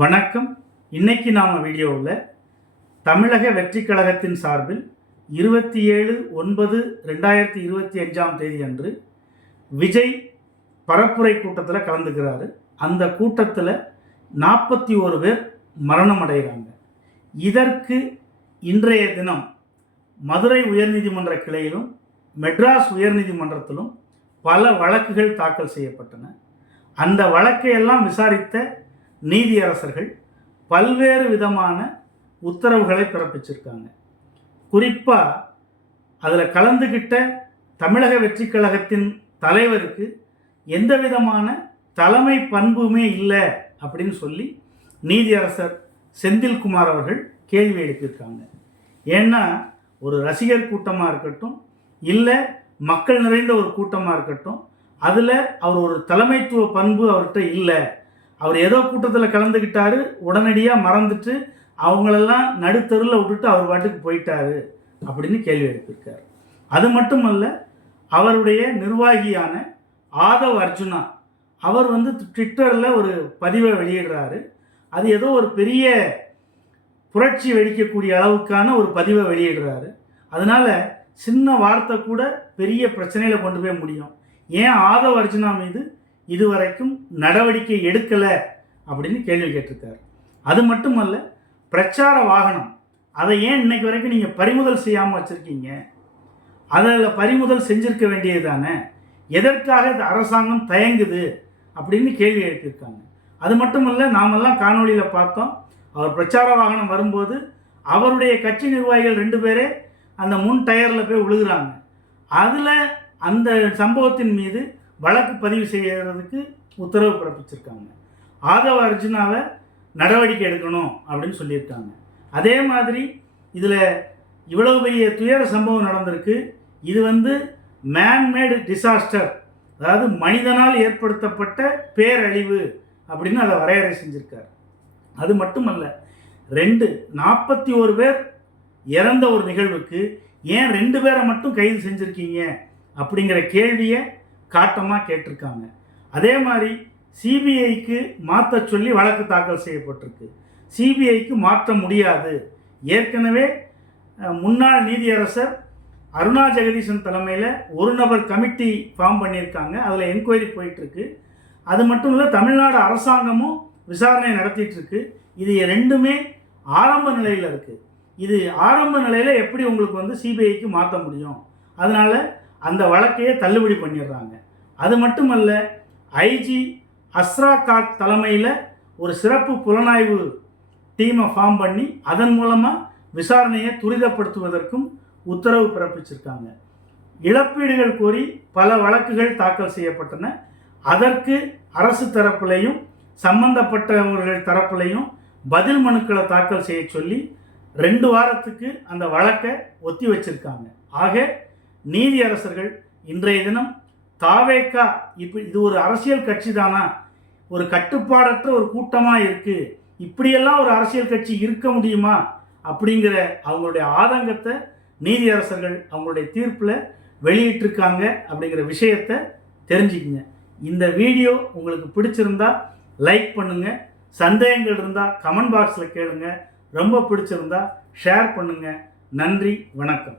வணக்கம். இன்னைக்கு நாம் வீடியோவில் தமிழக வெற்றி கழகத்தின் சார்பில் இருபத்தி ஏழு ஒன்பது ரெண்டாயிரத்தி இருபத்தி அஞ்சாம் தேதி அன்று விஜய் பரப்புரை கூட்டத்தில் கலந்துக்கிறாரு. அந்த கூட்டத்தில் நாற்பத்தி ஒரு பேர் மரணம் அடைகிறாங்க இதற்கு இன்றைய தினம் மதுரை உயர்நீதிமன்ற கிளையிலும் மெட்ராஸ் உயர்நீதிமன்றத்திலும் பல வழக்குகள் தாக்கல் செய்யப்பட்டன. அந்த வழக்கையெல்லாம் விசாரித்த நீதியரசர்கள் பல்வேறு விதமான உத்தரவுகளை பிறப்பிச்சிருக்காங்க. குறிப்பாக அதில் கலந்துக்கிட்ட தமிழக வெற்றிக் கழகத்தின் தலைவருக்கு எந்த விதமான தலைமை பண்புமே இல்லை அப்படின்னு சொல்லி நீதியரசர் செந்தில்குமார் அவர்கள் கேள்வி எழுப்பியிருக்காங்க. ஏன்னா ஒரு ரசிகர் கூட்டமாக இருக்கட்டும் இல்லை மக்கள் நிறைந்த ஒரு கூட்டமாக இருக்கட்டும் அதில் அவர் ஒரு தலைமைத்துவ பண்பு அவர்கிட்ட இல்லை அவர் ஏதோ கூட்டத்தில் கலந்துக்கிட்டாரு உடனடியாக மறந்துட்டு அவங்களெல்லாம் நடுத்தருவில் விட்டுட்டு அவர் பாட்டுக்கு போயிட்டாரு அப்படின்னு கேள்வி எழுப்பியிருக்காரு. அது மட்டுமல்ல அவருடைய நிர்வாகியான ஆதவ் அர்ஜுனா அவர் வந்து ட்விட்டரில் ஒரு பதிவை வெளியிடுறாரு. அது ஏதோ ஒரு பெரிய புரட்சி வெடிக்கக்கூடிய அளவுக்கான ஒரு பதிவை வெளியிடுறாரு. அதனால் சின்ன வார்த்தை கூட பெரிய பிரச்சனையில் கொண்டு போய் முடியும். ஏன் ஆதவ் அர்ஜுனா மீது இதுவரைக்கும் நடவடிக்கை எடுக்கலை அப்படின்னு கேள்வி கேட்டிருக்காரு. அது மட்டுமல்ல பிரச்சார வாகனம் அதை ஏன் இன்னைக்கு வரைக்கும் நீங்கள் பறிமுதல் செய்யாமல் வச்சுருக்கீங்க? அதில் பறிமுதல் செஞ்சிருக்க வேண்டியது தானே? எதற்காக இந்த அரசாங்கம் தயங்குது அப்படின்னு கேள்வி எழுப்பியிருக்காங்க. அது மட்டும் இல்லை நாமெல்லாம் காணொலியில் பார்த்தோம் அவர் பிரச்சார வாகனம் வரும்போது அவருடைய கட்சி நிர்வாகிகள் ரெண்டு பேரே அந்த முன் டயரில் போய் விழுகிறாங்க அதில் அந்த சம்பவத்தின் மீது வழக்கு பதிவு செய்யறதுக்கு உத்தரவு பிறப்பிச்சிருக்காங்க. ஆதவ அர்ஜுனாவை நடவடிக்கை எடுக்கணும் அப்படின்னு சொல்லியிருக்காங்க. அதே மாதிரி இதில் இவ்வளவு பெரிய துயர சம்பவம் நடந்திருக்கு. இது வந்து மேன்மேடு டிசாஸ்டர் அதாவது மனிதனால் ஏற்படுத்தப்பட்ட பேரழிவு அப்படின்னு அதை வரையறை செஞ்சுருக்கார். அது மட்டுமல்ல ரெண்டு நாற்பத்தி ஒரு பேர் இறந்த ஒரு நிகழ்வுக்கு ஏன் ரெண்டு பேரை மட்டும் கைது செஞ்சுருக்கீங்க அப்படிங்கிற கேள்வியை காட்டமாக கேட்டிருக்காங்க. அதே மாதிரி சிபிஐக்கு மாற்ற சொல்லி வழக்கு தாக்கல் செய்யப்பட்டிருக்கு. சிபிஐக்கு மாற்ற முடியாது. ஏற்கனவே முன்னாள் நீதியரசர் அருணா ஜெகதீசன் தலைமையில் ஒரு நபர் கமிட்டி ஃபார்ம் பண்ணியிருக்காங்க. அதில் என்கொயரி போயிட்டுருக்கு. அது மட்டும் இல்லை தமிழ்நாடு அரசாங்கமும் விசாரணை நடத்திட்டுருக்கு. இது ரெண்டுமே ஆரம்ப நிலையில் இருக்குது இது ஆரம்ப நிலையில் எப்படி உங்களுக்கு வந்து சிபிஐக்கு மாற்ற முடியும்? அதனால் அந்த வழக்கையே தள்ளுபடி பண்ணிடுறாங்க. அது மட்டுமல்ல ஐஜி அஸ்ரா காட் தலைமையில் ஒரு சிறப்பு புலனாய்வு டீமை ஃபார்ம் பண்ணி அதன் மூலமாக விசாரணையை துரிதப்படுத்துவதற்கும் உத்தரவு பிறப்பிச்சிருக்காங்க. இழப்பீடுகள் கோரி பல வழக்குகள் தாக்கல் செய்யப்பட்டன. அதற்கு அரசு தரப்புலையும் சம்பந்தப்பட்டவர்கள் தரப்புலையும் பதில் மனுக்களை தாக்கல் செய்ய சொல்லி ரெண்டு வாரத்துக்கு அந்த வழக்கை ஒத்தி வச்சிருக்காங்க. ஆக நீதியரசர்கள் இன்றைய தினம் தாவேக்கா இப்போ இது ஒரு அரசியல் கட்சி தானா? ஒரு கட்டுப்பாடற்ற ஒரு கூட்டமாக இருக்குது இப்படியெல்லாம் ஒரு அரசியல் கட்சி இருக்க முடியுமா? அப்படிங்கிற அவங்களுடைய ஆதங்கத்தை நீதியரசர்கள் அவங்களுடைய தீர்ப்பில் வெளியிட்டிருக்காங்க அப்படிங்கிற விஷயத்தை தெரிஞ்சுக்குங்க. இந்த வீடியோ உங்களுக்கு பிடிச்சிருந்தா லைக் பண்ணுங்கள் சந்தேகங்கள் இருந்தால் கமெண்ட் பாக்ஸில் கேளுங்க. ரொம்ப பிடிச்சிருந்தா ஷேர் பண்ணுங்கள் நன்றி வணக்கம்.